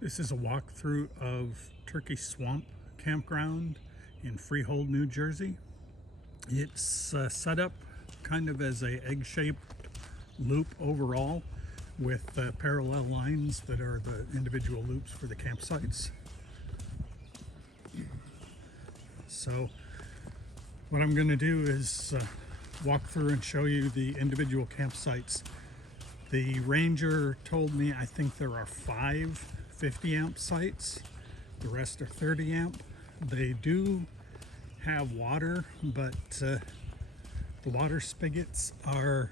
This is a walkthrough of Turkey Swamp Campground in Freehold, New Jersey. It's set up kind of as a egg-shaped loop overall with parallel lines that are the individual loops for the campsites. So what I'm going to do is walk through and show you the individual campsites. The ranger told me I think there are 5 50 amp sites. The rest are 30 amp. They do have water, but the water spigots are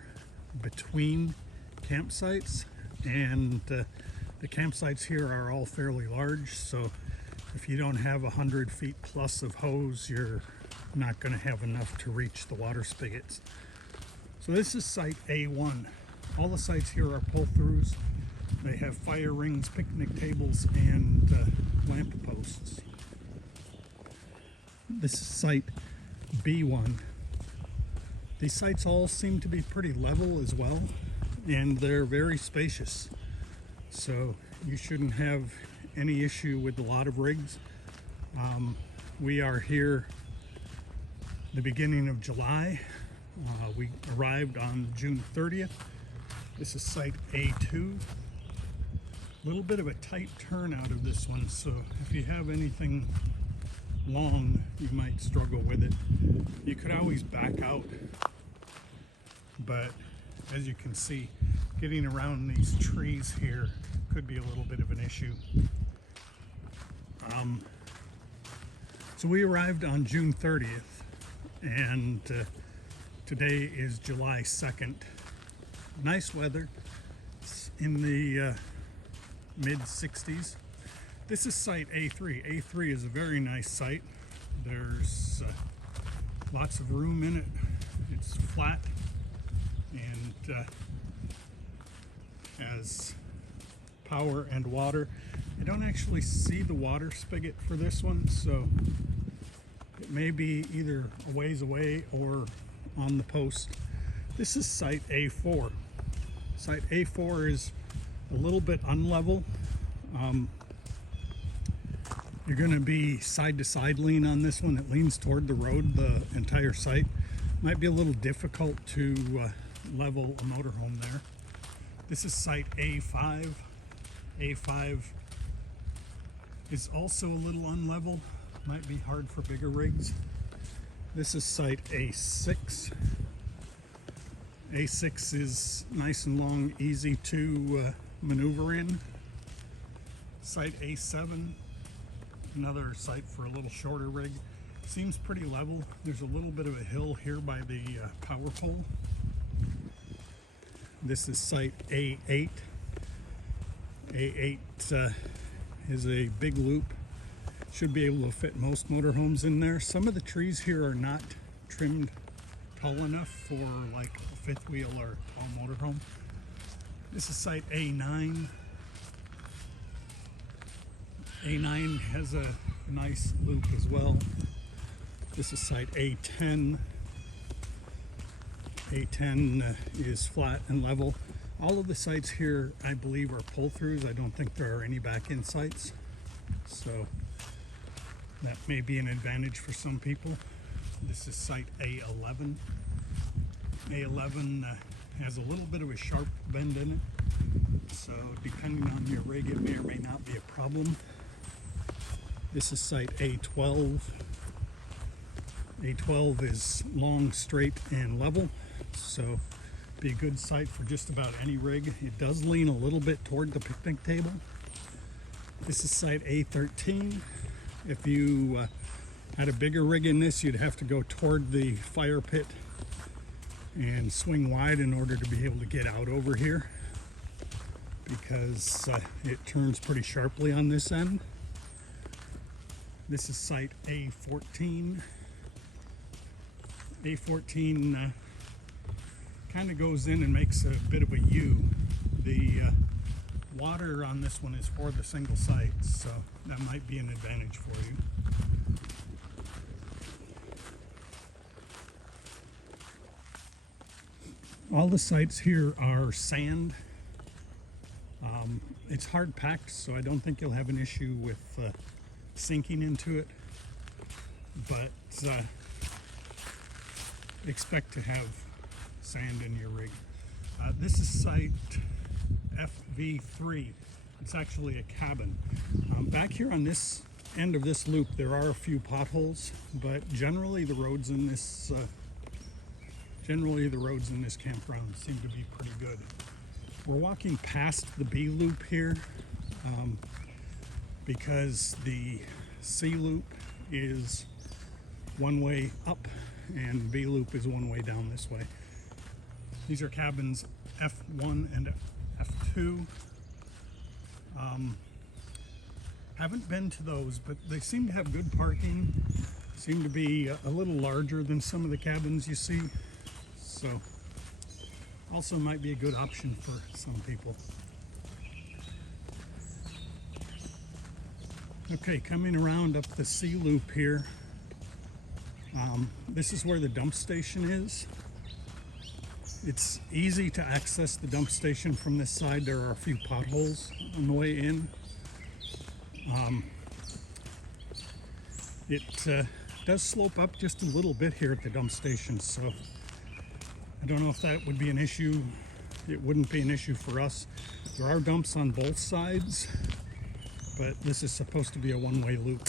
between campsites, and the campsites here are all fairly large, so if you don't have 100 feet plus of hose, you're not going to have enough to reach the water spigots. So this is site A1. All the sites here are pull-throughs. They have fire rings, picnic tables, and lamp posts. This is site B1. These sites all seem to be pretty level as well, and they're very spacious. So you shouldn't have any issue with a lot of rigs. We are here the beginning of July. We arrived on June 30th. This is site A2. A little bit of a tight turn out of this one, so if you have anything long, you might struggle with it. You could always back out, but as you can see, getting around these trees here could be a little bit of an issue. So we arrived on June 30th, and today is July 2nd. Nice weather. It's in the mid 60s. This is site A3. A3 is a very nice site. There's lots of room in it. It's flat and has power and water. I don't actually see the water spigot for this one, so it may be either a ways away or on the post. This is site A4. Site A4 is a little bit unlevel. You're going to be side-to-side lean on this one. It leans toward the road, the entire site. Might be a little difficult to level a motorhome there. This is site A5. A5 is also a little unlevel. Might be hard for bigger rigs. This is site A6. A6 is nice and long, easy to maneuver in. Site A7, another site for a little shorter rig. Seems pretty level. There's a little bit of a hill here by the power pole. This is site A8. A8 is a big loop. Should be able to fit most motorhomes in there. Some of the trees here are not trimmed tall enough for like a fifth wheel or tall motorhome. This is site A9. A9 has a nice loop as well. This is site A10. A10 is flat and level. All of the sites here, I believe, are pull-throughs. I don't think there are any back-in sites. So that may be an advantage for some people. This is site A11. A11 has a little bit of a sharp bend in it, so depending on your rig, it may or may not be a problem. This is site A12. A12 is long, straight, and level, so be a good site for just about any rig. It does lean a little bit toward the picnic table. This is site A13. If you had a bigger rig in this, you'd have to go toward the fire pit and swing wide in order to be able to get out over here, because it turns pretty sharply on this end. This is site A14. A14 kind of goes in and makes a bit of a U. The water on this one is for the single sites, so that might be an advantage for you. All the sites here are sand It's hard packed, so I don't think you'll have an issue with sinking into it, but expect to have sand in your rig. This is site FV3. It's actually a cabin. Back here on this end of this loop, there are a few potholes, but generally the roads in this campground seem to be pretty good. We're walking past the B loop here because the C loop is one way up and B loop is one way down this way. These are cabins F1 and F2. Haven't been to those, but they seem to have good parking. Seem to be a little larger than some of the cabins you see. So also might be a good option for some people. Okay, coming around up the C loop here. This is where the dump station is. It's easy to access the dump station from this side. There are a few potholes on the way in. It does slope up just a little bit here at the dump station, so I don't know if that would be an issue. It wouldn't be an issue for us. There are dumps on both sides, but this is supposed to be a one-way loop.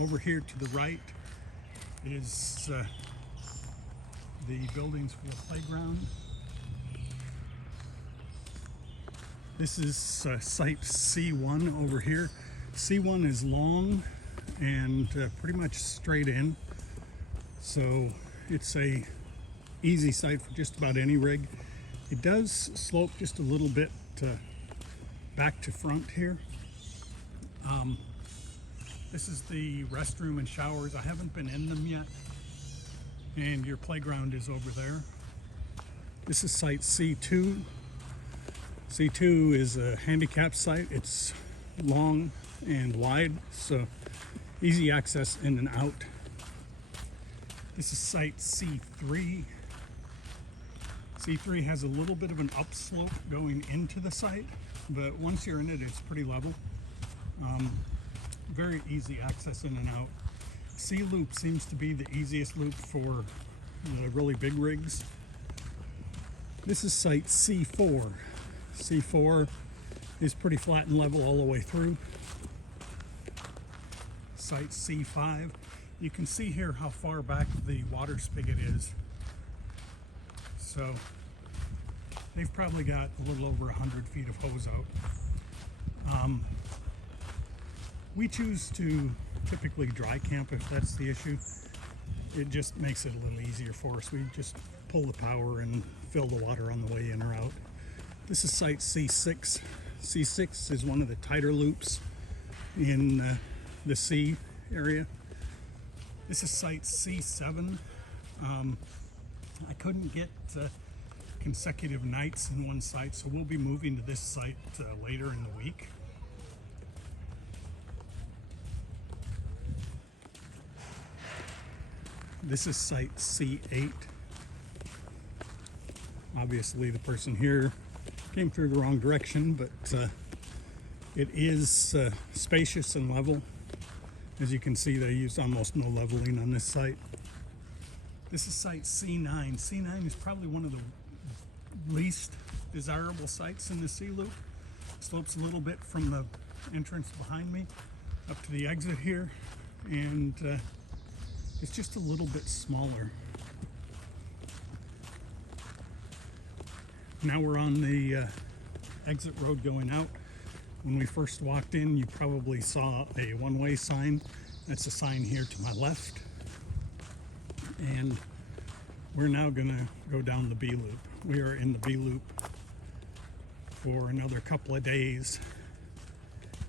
Over here to the right is the buildings for the playground. This is site C1 over here. C1 is long and pretty much straight in, so it's a easy site for just about any rig. It does slope just a little bit back to front here. This is the restroom and showers. I haven't been in them yet, and your playground is over there. This is site C2. C2 is a handicap site. It's long and wide, so easy access in and out. This is site C3. C3 has a little bit of an upslope going into the site, but once you're in it, it's pretty level. Very easy access in and out. C loop seems to be the easiest loop for the really big rigs. This is site C4. C4 is pretty flat and level all the way through. Site C5. You can see here how far back the water spigot is. So they've probably got a little over 100 feet of hose out. We choose to typically dry camp if that's the issue. It just makes it a little easier for us. We just pull the power and fill the water on the way in or out. This is site C6. C6 is one of the tighter loops in the C area. This is site C7. I couldn't get consecutive nights in one site, so we'll be moving to this site later in the week. This is site C8. Obviously the person here came through the wrong direction, but it is spacious and level. As you can see, they used almost no leveling on this site. This is site C9. C9 is probably one of the least desirable sites in the C loop. Slopes a little bit from the entrance behind me up to the exit here, and it's just a little bit smaller. Now we're on the exit road going out. When we first walked in, you probably saw a one-way sign. That's a sign here to my left. And we're now gonna go down the B loop. We are in the B loop for another couple of days.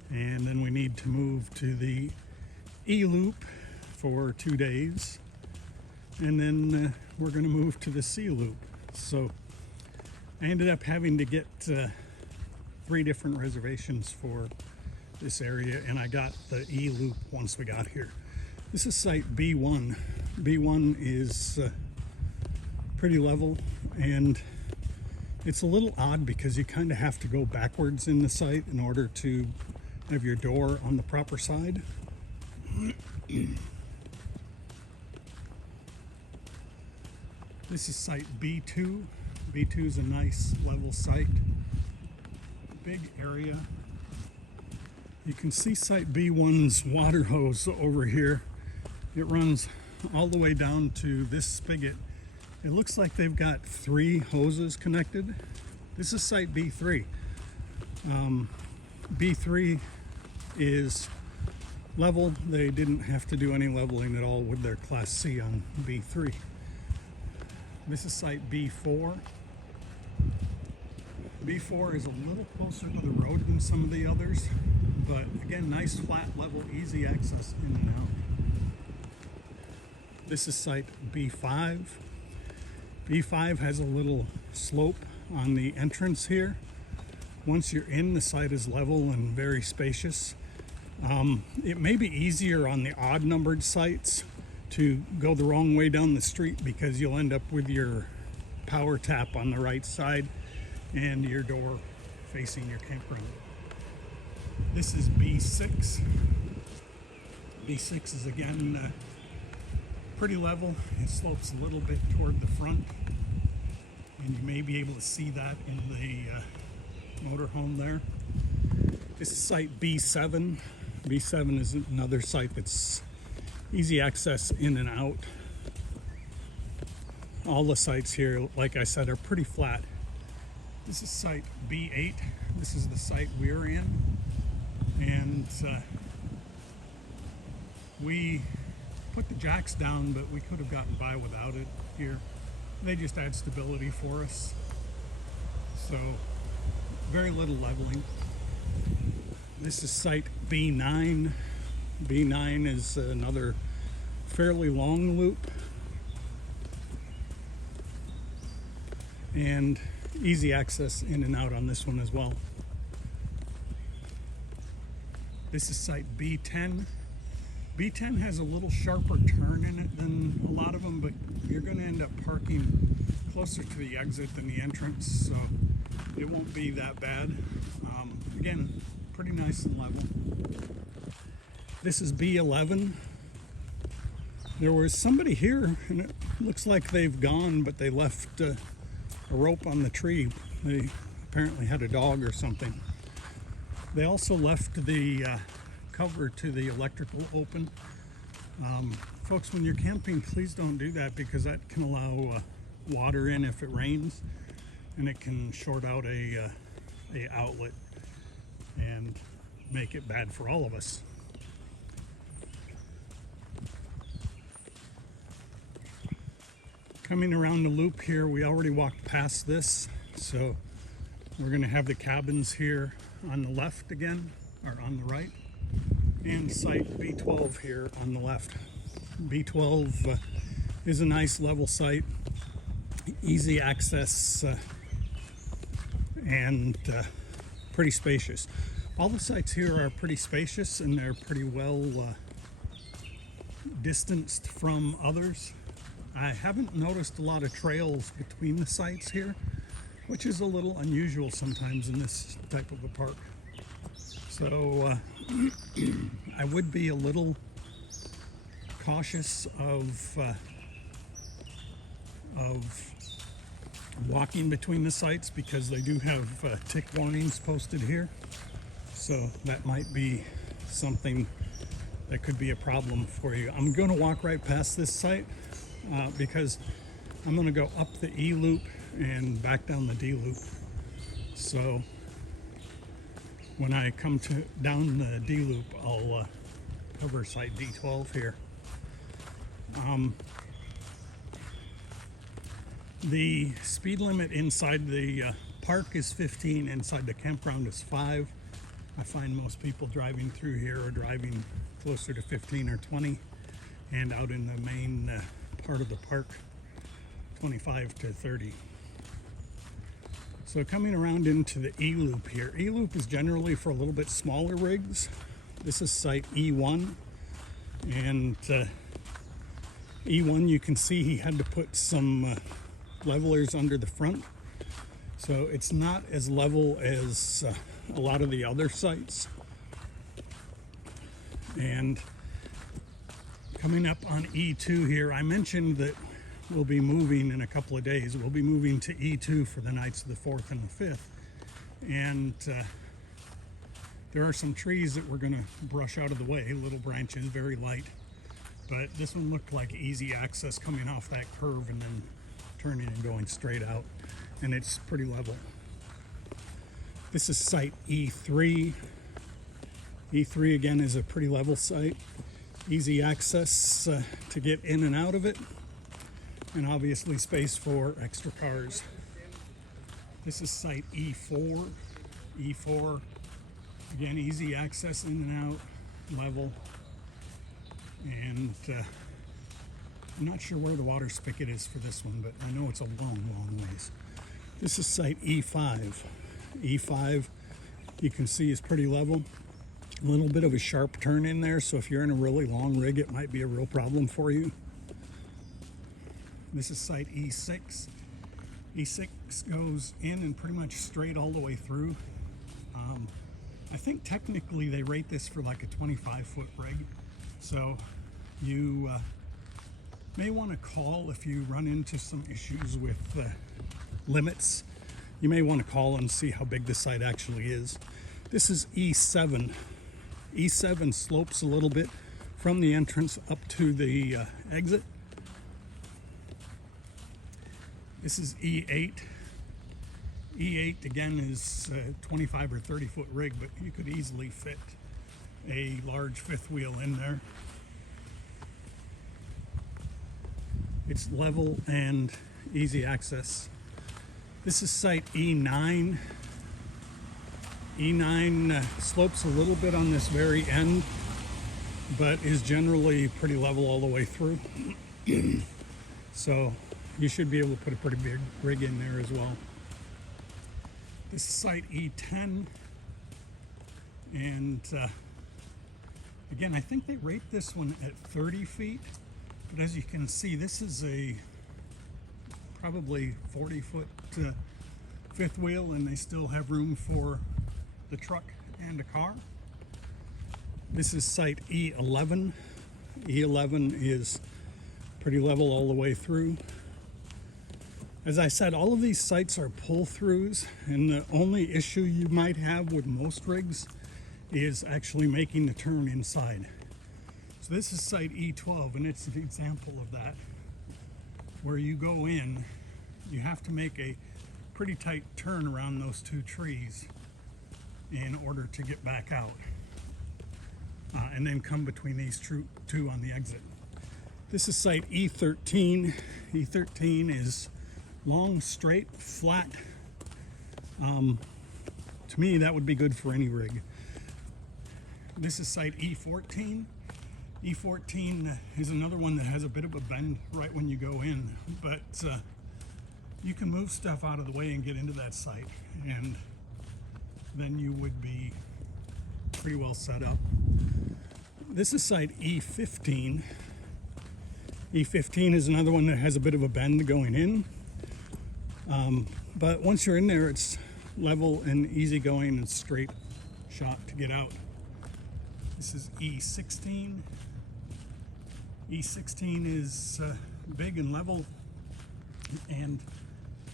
And then we need to move to the E loop for 2 days. And then we're gonna move to the C loop. So I ended up having to get 3 different reservations for this area, and I got the E loop once we got here. This is site B1. B1 is pretty level, and It's a little odd because you kind of have to go backwards in the site in order to have your door on the proper side. This is site B2. B2 is a nice level site. Big area. You can see site B1's water hose over here. It runs all the way down to this spigot. It looks like they've got 3 hoses connected. This is site B3. B3 is level. They didn't have to do any leveling at all with their Class C on B3. This is site B4. B4 is a little closer to the road than some of the others, but again, nice flat level, easy access in and out. This is site B5. B5 has a little slope on the entrance here. Once you're in, the site is level and very spacious. It may be easier on the odd numbered sites to go the wrong way down the street because you'll end up with your power tap on the right side and your door facing your campground. This is B6. B6 is again pretty level. It slopes a little bit toward the front, and you may be able to see that in the motorhome there. This is site B7. B7 is another site that's easy access in and out. All the sites here, like I said, are pretty flat. This is site B8. This is the site we're in, and we put the jacks down, but we could have gotten by without it here. They just add stability for us. So very little leveling. This is site B9. B9 is another fairly long loop and easy access in and out on this one as well. This is site B10. B10 has a little sharper turn in it than a lot of them, but you're going to end up parking closer to the exit than the entrance, so it won't be that bad. Again, pretty nice and level. This is B11. There was somebody here, and it looks like they've gone, but they left a rope on the tree. They apparently had a dog or something. They also left the cover to the electrical open. Folks, when you're camping, please don't do that because that can allow water in if it rains, and it can short out a outlet and make it bad for all of us. Coming around the loop here, we already walked past this, so we're going to have the cabins here on the left again, or on the right, and site B12 here on the left. B12 is a nice level site, easy access, and pretty spacious. All the sites here are pretty spacious and they're pretty well distanced from others. I haven't noticed a lot of trails between the sites here, which is a little unusual sometimes in this type of a park. So I would be a little cautious of walking between the sites because they do have tick warnings posted here. So that might be something that could be a problem for you. I'm going to walk right past this site because I'm going to go up the E loop and back down the D loop. So when I come down the D loop, I'll cover site D12 here. The speed limit inside the park is 15, inside the campground is 5. I find most people driving through here are driving closer to 15 or 20, and out in the main part of the park, 25 to 30. So coming around into the E loop here, E loop is generally for a little bit smaller rigs. This is site E1, and E1 you can see he had to put some levelers under the front. So it's not as level as a lot of the other sites. And coming up on E2 here, I mentioned that we'll be moving in a couple of days. We'll be moving to E2 for the nights of the 4th and the 5th. And there are some trees that we're going to brush out of the way, little branches, very light. But this one looked like easy access coming off that curve and then turning and going straight out. And it's pretty level. This is site E3. E3 again is a pretty level site. Easy access to get in and out of it. And obviously space for extra cars. This is site E4. E4, again, easy access in and out, level. And I'm not sure where the water spigot is for this one, but I know it's a long, long ways. This is site E5. E5, you can see, is pretty level. A little bit of a sharp turn in there, so if you're in a really long rig, it might be a real problem for you. This is site E6. E6 goes in and pretty much straight all the way through. I think technically they rate this for like a 25-foot rig. So you may want to call if you run into some issues with limits. You may want to call and see how big the site actually is. This is E7. E7 slopes a little bit from the entrance up to the exit. This is E8. E8 again is a 25 or 30 foot rig, but you could easily fit a large fifth wheel in there. It's level and easy access. This is site E9. E9 slopes a little bit on this very end, but is generally pretty level all the way through. So you should be able to put a pretty big rig in there as well. This is site E10. And again, I think they rate this one at 30 feet. But as you can see, this is a probably 40-foot fifth wheel, and they still have room for the truck and a car. This is site E11. E11 is pretty level all the way through. As I said, all of these sites are pull-throughs, and the only issue you might have with most rigs is actually making the turn inside. So this is site E12, and it's an example of that, where you go in, you have to make a pretty tight turn around those two trees in order to get back out, and then come between these two on the exit. This is site E13. E13 is long, straight, flat. To me, that would be good for any rig. This is site E14. E14 is another one that has a bit of a bend right when you go in, but you can move stuff out of the way and get into that site, and then you would be pretty well set up. This is site E15. E15 is another one that has a bit of a bend going in. But once you're in there, it's level and easy going and straight shot to get out. This is E16. E16 is big and level and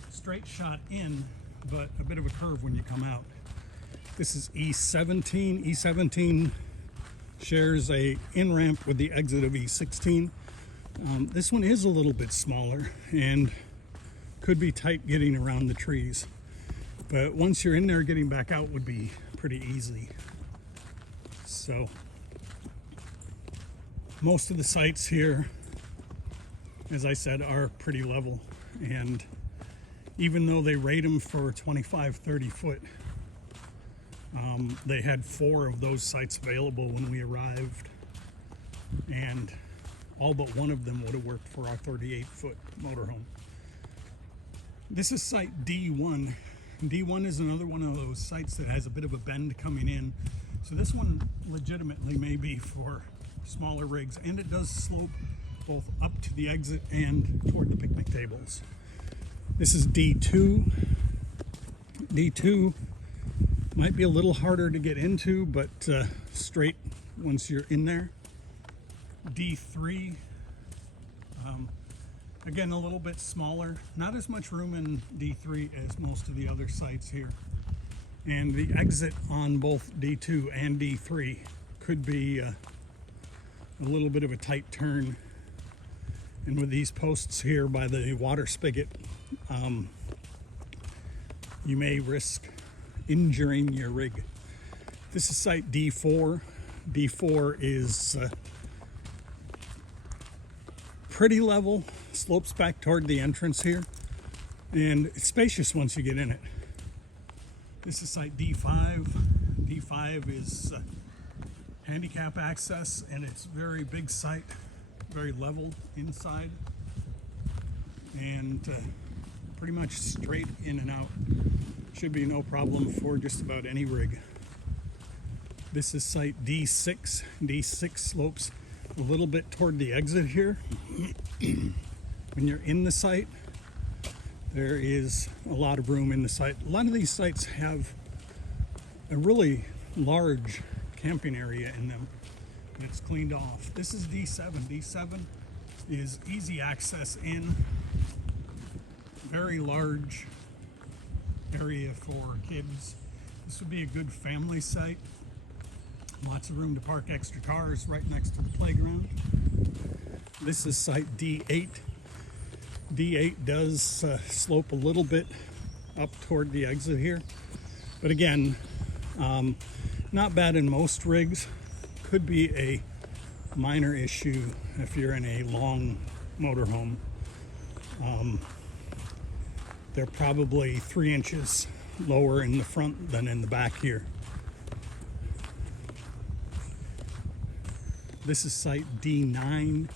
straight shot in, but a bit of a curve when you come out. This is E17. E17 shares a in-ramp with the exit of E16. This one is a little bit smaller and could be tight getting around the trees, but once you're in there, getting back out would be pretty easy. So most of the sites here, as I said, are pretty level, and even though they rate them for 25-30 foot, they had 4 of those sites available when we arrived, and all but one of them would have worked for our 38-foot motorhome. This is site D1. D1 is another one of those sites that has a bit of a bend coming in. So this one legitimately may be for smaller rigs, and it does slope both up to the exit and toward the picnic tables. This is D2. D2 might be a little harder to get into, but straight once you're in there. D3, again, a little bit smaller. Not as much room in D3 as most of the other sites here. And the exit on both D2 and D3 could be a little bit of a tight turn. And with these posts here by the water spigot, you may risk injuring your rig. This is site D4. D4 is pretty level, slopes back toward the entrance here, and it's spacious once you get in it. This is site D5. D5 is handicap access, and it's very big site, very level inside, and pretty much straight in and out. Should be no problem for just about any rig. This is site D6. D6 slopes a little bit toward the exit here. When you're in the site, there is a lot of room in the site. A lot of these sites have a really large camping area in them that's cleaned off. This is D7. D7 is easy access in, very large area for kids. This would be a good family site. Lots of room to park extra cars right next to the playground. This is site D8. D8 does slope a little bit up toward the exit here, but again, not bad in most rigs. Could be a minor issue if you're in a long motorhome. They're probably 3 inches lower in the front than in the back here. This is site D9.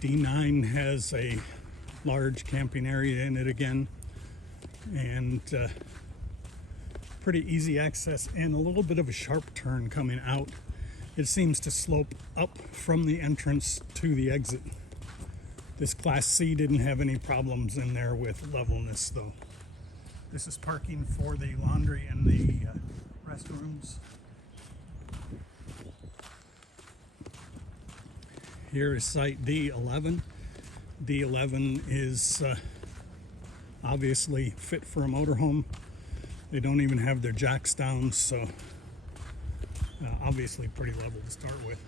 D9 has a large camping area in it again, and pretty easy access and a little bit of a sharp turn coming out. It seems to slope up from the entrance to the exit. This Class C didn't have any problems in there with levelness though. This is parking for the laundry and the restrooms. Here is site D11. D11 is obviously fit for a motorhome. They don't even have their jacks down, so obviously pretty level to start with.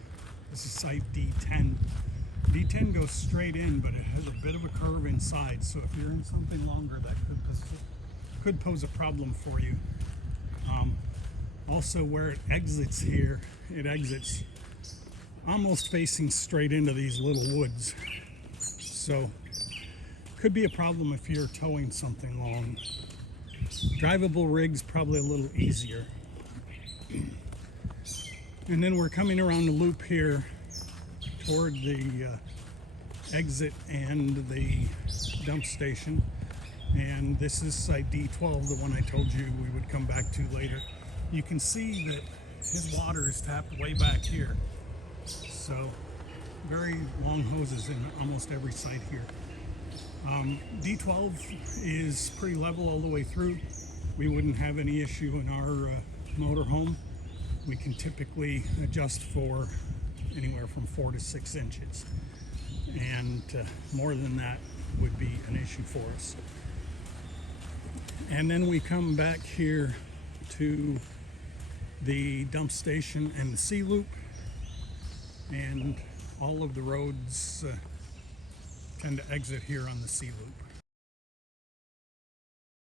This is site D10. D10 goes straight in, but it has a bit of a curve inside, so if you're in something longer, that could pose a problem for you. Also, where it exits here, it exits almost facing straight into these little woods. So, could be a problem if you're towing something long. Drivable rigs, probably a little easier. And then we're coming around the loop here toward the exit and the dump station. And this is site D12, the one I told you we would come back to later. You can see that his water is tapped way back here. So, very long hoses in almost every site here. D12 is pretty level all the way through. We wouldn't have any issue in our motorhome. We can typically adjust for anywhere from 4 to 6 inches. And more than that would be an issue for us. And then we come back here to the dump station and the C loop. And all of the roads tend to exit here on the C loop.